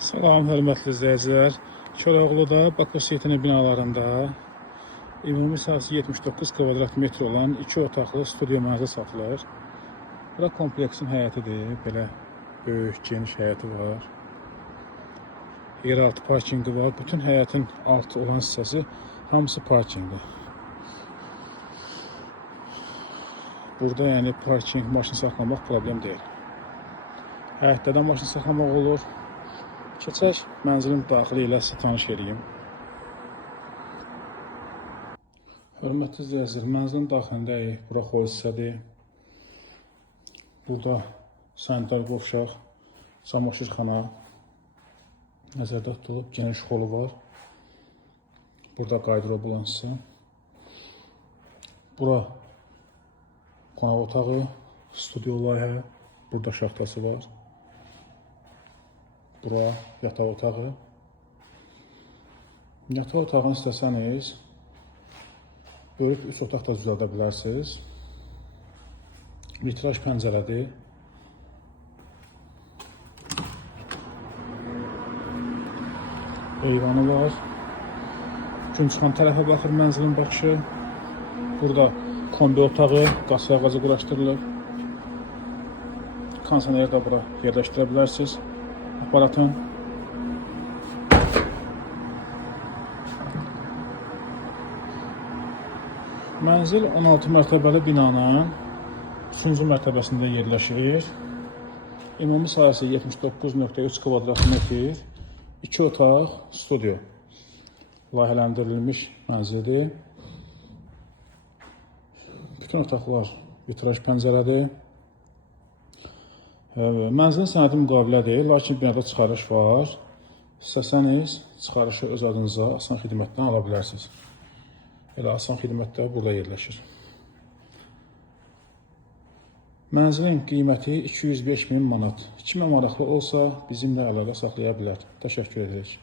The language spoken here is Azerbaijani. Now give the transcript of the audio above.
Salam, hörmətli izləyicilər. Koroğluda Bakosiyetinin binalarında ümumi sahəsi 79 kvadrat metr olan 2 otaqlı studiyo mənzil satılır. Bura kompleksin həyətidir. Belə böyük, geniş həyəti var. Yeraltı parkingi var. Bütün həyətin altı olan hissəsi hamısı parkinqdir. Burada yəni parking, maşın saxlamaq problem deyil. Həyətdə də maşın saxlamaq olur. Keçək mənzilin daxili ilə sizə tanış edeyim. Hörmətli izləyicilər, mənzilin daxilindəyik. Bura xol hissədir. Burada sanitar qovşaq, çamaşırxana nəzərdə tutulub, geniş xolu var. Burada qaydırop olan hissə. Bura qonaq otağı, studiyo layihə, burada şaxtası var. Bura yataq otağı. Yataq otağını istəsəniz, bölüb 3 otaq da düzəldə bilərsiniz. Vitraj pəncərədir. Eyvanı var. Gün çıxan tərəfə baxır mənzilin baxışı. Burada kombi otağı, qası ağacı quraşdırılır. Kondisioner də bura yerləşdirə bilərsiniz. Aparatın. Mənzil 16 mərtəbəli binanın 3-cü mərtəbəsində yerləşir. Ümumi sahəsi 79,3 kvadrat metr, 2 otaq, studiyo. Layihələndirilmiş mənzildir. Bütün otaqlar vitraj pəncərədir. Mənzilin sənədi müqavilədir, lakin binada çıxarış var. İstəsəniz, çıxarışı öz adınıza Asan xidmətdən ala bilərsiniz. Elə Asan xidmət də burada yerləşir. Mənzilin qiyməti 205.000 manat. Kimə maraqlı olsa, bizimlə əlaqə saxlaya bilər. Təşəkkür edirik.